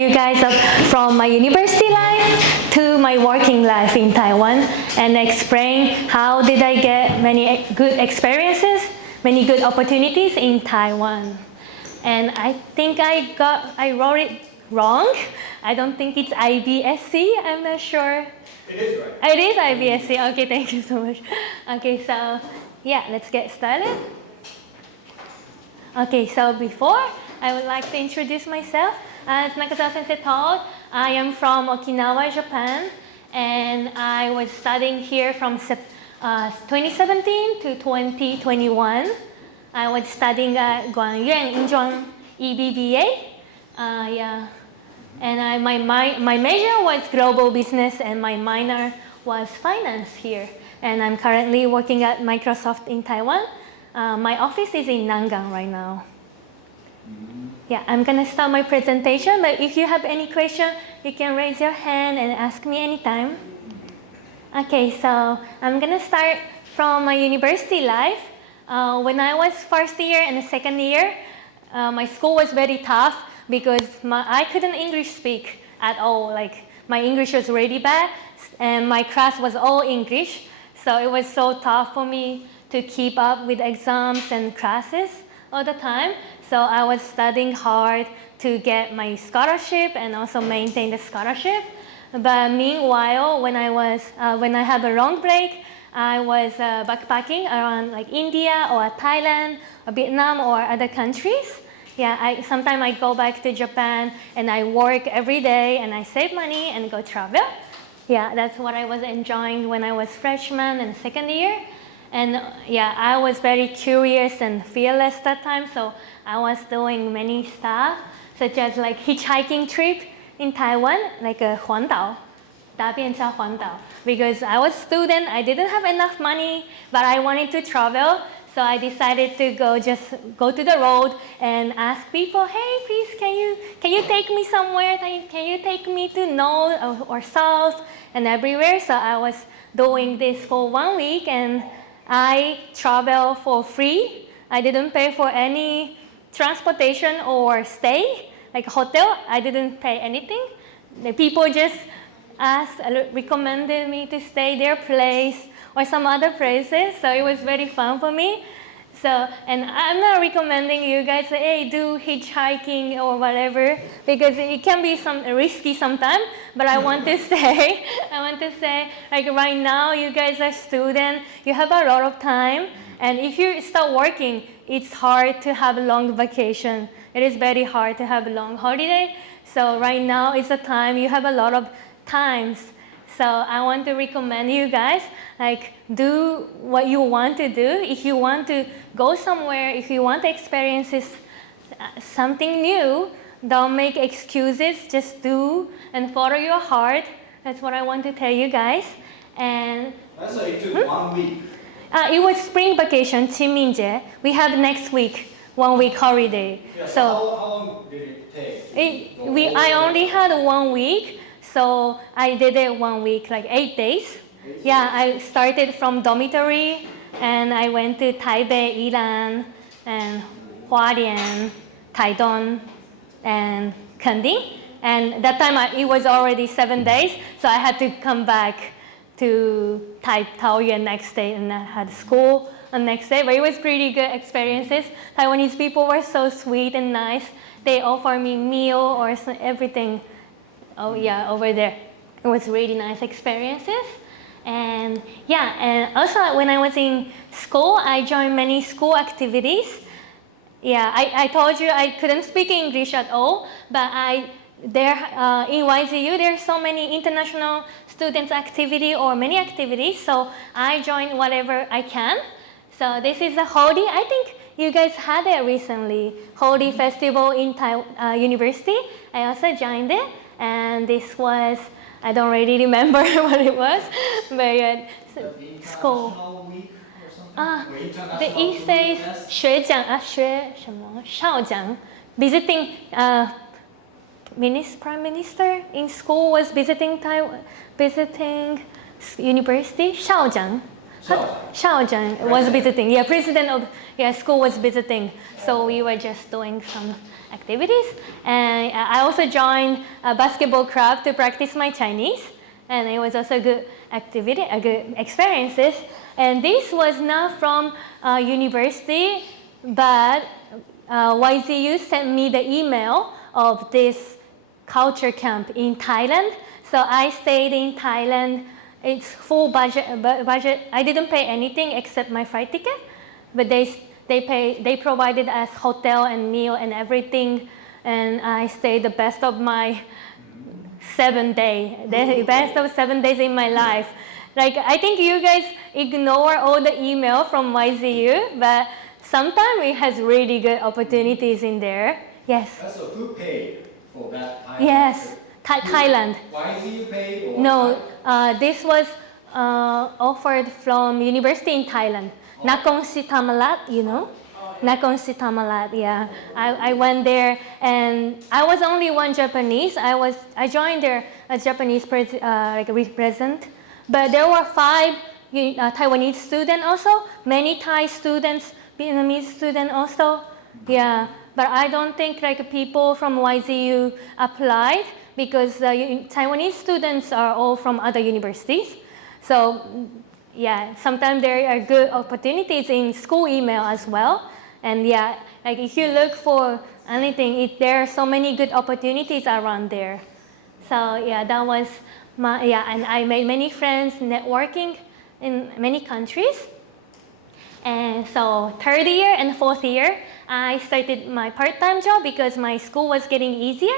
You guys up from my university life to my working life in Taiwan and explain how did I get many good experiences, many good opportunities in Taiwan. And I think I wrote it wrong. I don't think it's IBSC, I'm not sure. It is right. It is IBSC, okay, thank you so much. Okay, so yeah, let's get started. Okay, so before, I would like to introduce myself. As Nakazawa-sensei told, I am from Okinawa, Japan, and I was studying here from 2017 to 2021. I was studying at Guangyuan Yinzhuang EBBA. And my major was global business and my minor was finance here. And I'm currently working at Microsoft in Taiwan. My office is in Nangang right now. Yeah, I'm gonna start my presentation, but if you have any question, you can raise your hand and ask me anytime. Okay, so I'm gonna start from my university life. When I was first year and the second year, my school was very tough because I couldn't English speak at all. Like my English was really bad and my class was all English. So it was so tough for me to keep up with exams and classes all the time. So I was studying hard to get my scholarship and also maintain the scholarship. But meanwhile, when I had a long break, I was backpacking around like India or Thailand or Vietnam or other countries. Yeah, sometimes I go back to Japan and I work every day and I save money and go travel. Yeah, that's what I was enjoying when I was freshman and second year. And yeah, I was very curious and fearless that time, so I was doing many stuff, such as like hitchhiking trip in Taiwan, like a 环岛, 搭便车环岛. Because I was a student, I didn't have enough money, but I wanted to travel, so I decided to just go to the road and ask people, hey, please, can you take me somewhere? Can you take me to north or south and everywhere? So I was doing this for 1 week and I travel for free. I didn't pay for any transportation or stay, like hotel. I didn't pay anything. The people just recommended me to stay their place or some other places. So it was very fun for me. So, and I'm not recommending you guys, hey, do hitchhiking or whatever, because it can be risky sometimes, but I want to say, like right now, you guys are students, you have a lot of time, and if you start working, it's hard to have a long vacation. It is very hard to have a long holiday. So right now is the time, you have a lot of times. So I want to recommend you guys, like do what you want to do. If you want to go somewhere, if you want to experience something new, don't make excuses, just do and follow your heart. That's what I want to tell you guys. And So it took 1 week. It was spring vacation, Qingmingje. We have next week, 1 week holiday. Yeah, So how long did it take? I only had 1 week. So I did it 1 week, like 8 days. Yeah, I started from dormitory and I went to Taipei, Yilan, and Hualien, Taitung, and Kending. And that time it was already 7 days, so I had to come back to Taoyuan next day and I had school the next day. But it was pretty good experiences. Taiwanese people were so sweet and nice. They offered me meal or everything. Oh yeah, over there. It was really nice experiences. And yeah, and also when I was in school, I joined many school activities. Yeah, I told you I couldn't speak English at all, but in YZU, there's so many international students activity or many activities, so I joined whatever I can. So this is a Holi. I think you guys had it recently, Holi Festival in University. I also joined it. And this was, I don't really remember what it was, but yeah, school. It says 学长 校长 visiting Prime Minister in school was visiting Taiwan, visiting university, 校长. Shaojan was visiting. Yeah, president of school was visiting. So we were just doing some activities. And I also joined a basketball club to practice my Chinese. And it was also a good activity, a good experiences. And this was not from university, but YZU sent me the email of this culture camp in Thailand. So I stayed in Thailand. It's full budget. I didn't pay anything except my flight ticket, but they provided us hotel and meal and everything, and I stayed the best of my 7 days, the best of 7 days in my life. Like I think you guys ignore all the email from YZU, but sometimes it has really good opportunities in there. Yes. So who paid for that time? Yes. Thailand. Why is you paid? Or No, this was offered from university in Thailand. Nakhon Si Thammarat, you know? Nakhon Si Thammarat, yeah. I went there and I was only one Japanese. I joined there as Japanese represent. But there were 5 Taiwanese students also, many Thai students, Vietnamese students also. Yeah, but I don't think people from YZU applied because Taiwanese students are all from other universities. So yeah, sometimes there are good opportunities in school email as well. And yeah, if you look for anything, there are so many good opportunities around there. So yeah, that was and I made many friends networking in many countries. And so 3rd year and 4th year, I started my part-time job because my school was getting easier.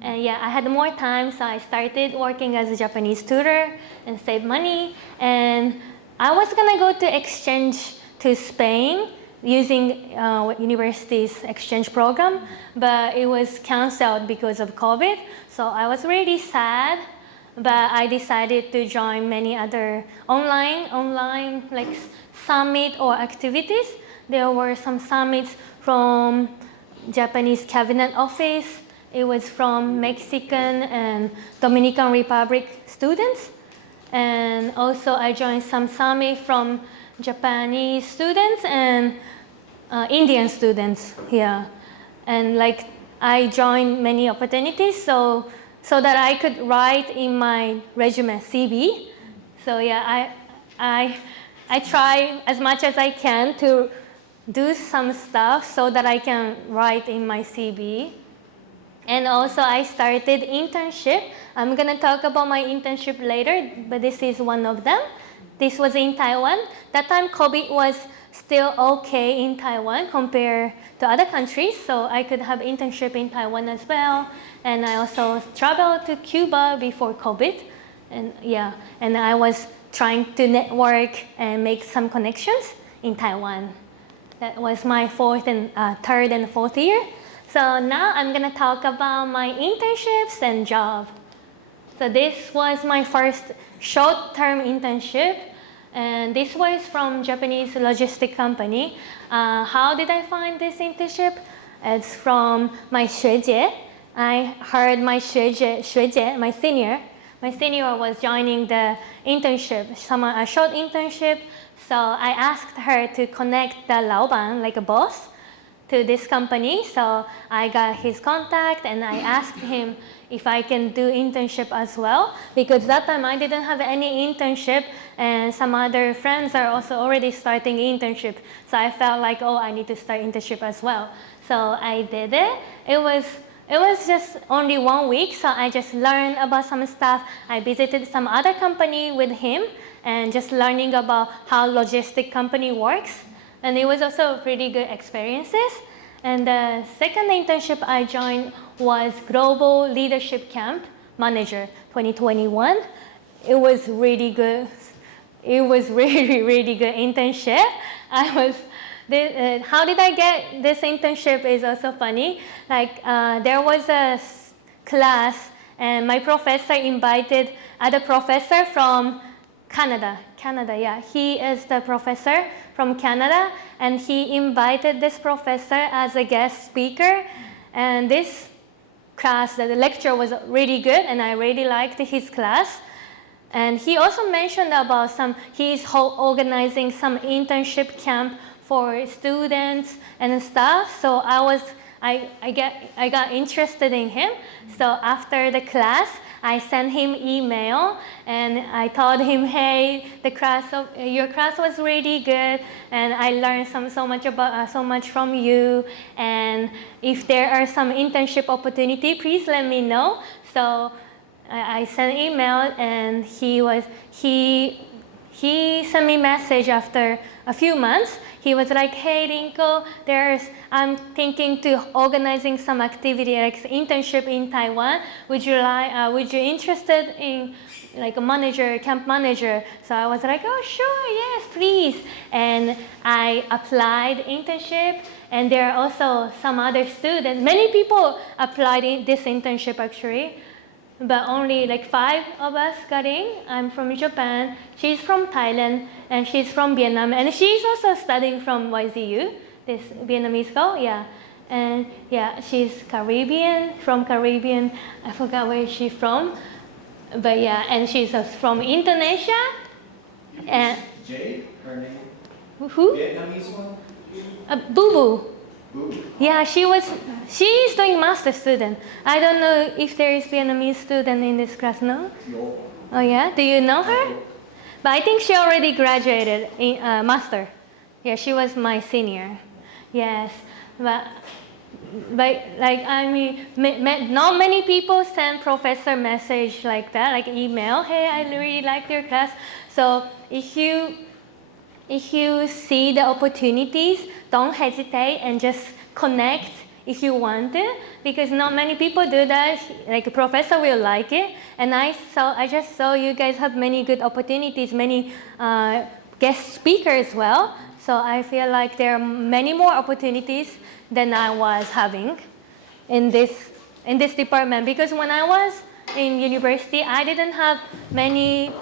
And yeah, I had more time, so I started working as a Japanese tutor and save money. And I was gonna go to exchange to Spain using university's exchange program, but it was canceled because of COVID. So I was really sad, but I decided to join many other online summit or activities. There were some summits from Japanese Cabinet Office. It was from Mexican and Dominican Republic students. And also I joined some summit from Japanese students and Indian students here. And I joined many opportunities so that I could write in my resume, CV. So yeah, I try as much as I can to do some stuff so that I can write in my CV. And also I started internship. I'm gonna talk about my internship later, but this is one of them. This was in Taiwan. That time COVID was still okay in Taiwan compared to other countries, so I could have internship in Taiwan as well. And I also traveled to Cuba before COVID. And yeah, and I was trying to network and make some connections in Taiwan. That was my 3rd and 4th year. So now I'm gonna talk about my internships and job. So this was my first short-term internship, and this was from Japanese logistic company. How did I find this internship? It's from my 学姐. I heard my 学姐, my senior was joining the internship, a short internship. So I asked her to connect the 老板, like a boss, to this company. So I got his contact and I asked him if I can do internship as well, because that time I didn't have any internship and some other friends are also already starting internship. So I felt like, oh, I need to start internship as well. So I did it. It was just only 1 week, so I just learned about some stuff. I visited some other company with him and just learning about how logistic company works. And it was also pretty good experiences. And the second internship I joined was Global Leadership Camp Manager 2021. It was really good. It was really, really good internship. How did I get this internship is also funny. There was a class and my professor invited other professor from Canada, yeah. He is the professor from Canada, and he invited this professor as a guest speaker. And this class, the lecture was really good, and I really liked his class. And he also mentioned about he's organizing some internship camp for students and stuff. So I got interested in him. So after the class, I sent him email and I told him, hey, your class was really good, and I learned so much from you. And if there are some internship opportunity, please let me know. So I sent an email, and he sent me a message after a few months. He was like, hey Rinko, I'm thinking to organizing some activity like internship in Taiwan. Would you interested in like a camp manager? So I was like, oh sure, yes, please. And I applied internship, and there are also some other students. Many people applied in this internship actually, but only like 5 of us got in. I'm from Japan, she's from Thailand, and she's from Vietnam, and she's also studying from YZU, this Vietnamese girl, yeah. And yeah, she's from Caribbean, I forgot where she's from, but yeah, and she's from Indonesia. And Jade, her name? who? Vietnamese one? Boo Boo. Boo. Yeah, she's doing master student. I don't know if there is Vietnamese student in this class, no? No. Oh yeah, do you know her? But I think she already graduated in master. Yeah, she was my senior. Yes, but like I mean, not many people send professor message like that, like email. Hey, I really like your class. So if you see the opportunities, don't hesitate and just connect if you want to, because not many people do that. Like a professor will like it, and I just saw you guys have many good opportunities, many guest speakers as well. So I feel like there are many more opportunities than I was having in this department, because when I was in university, I didn't have many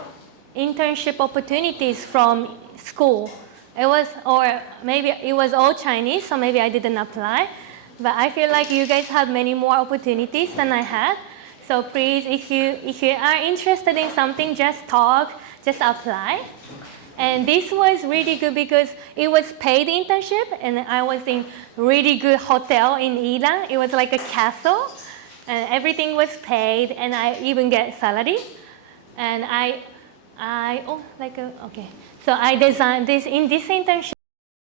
internship opportunities from school. Or maybe it was all Chinese, so maybe I didn't apply. But I feel like you guys have many more opportunities than I had. So please, if you are interested in something, just apply. And this was really good because it was paid internship, and I was in really good hotel in Ilan. It was like a castle, and everything was paid, and I even get salary. And okay. So I designed this internship.